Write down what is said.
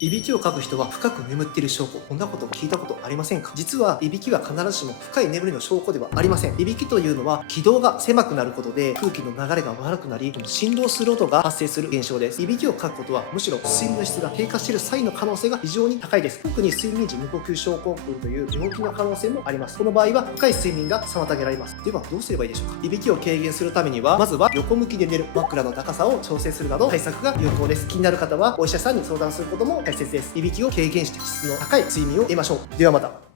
いびきをかく人は深く眠っている証拠。こんなこと聞いたことありませんか？実は、いびきは必ずしも深い眠りの証拠ではありません。いびきというのは、気道が狭くなることで、空気の流れが悪くなり、振動する音が発生する現象です。いびきをかくことは、むしろ睡眠の質が低下している際の可能性が非常に高いです。特に睡眠時無呼吸症候群という病気の可能性もあります。この場合は、深い睡眠が妨げられます。では、どうすればいいでしょうか？いびきを軽減するためには、まずは横向きで寝る、枕の高さを調整するなど対策が有効です。気になる方は、お医者さんに相談することも大切です。いびきを軽減して質の高い睡眠を得ましょう。ではまた。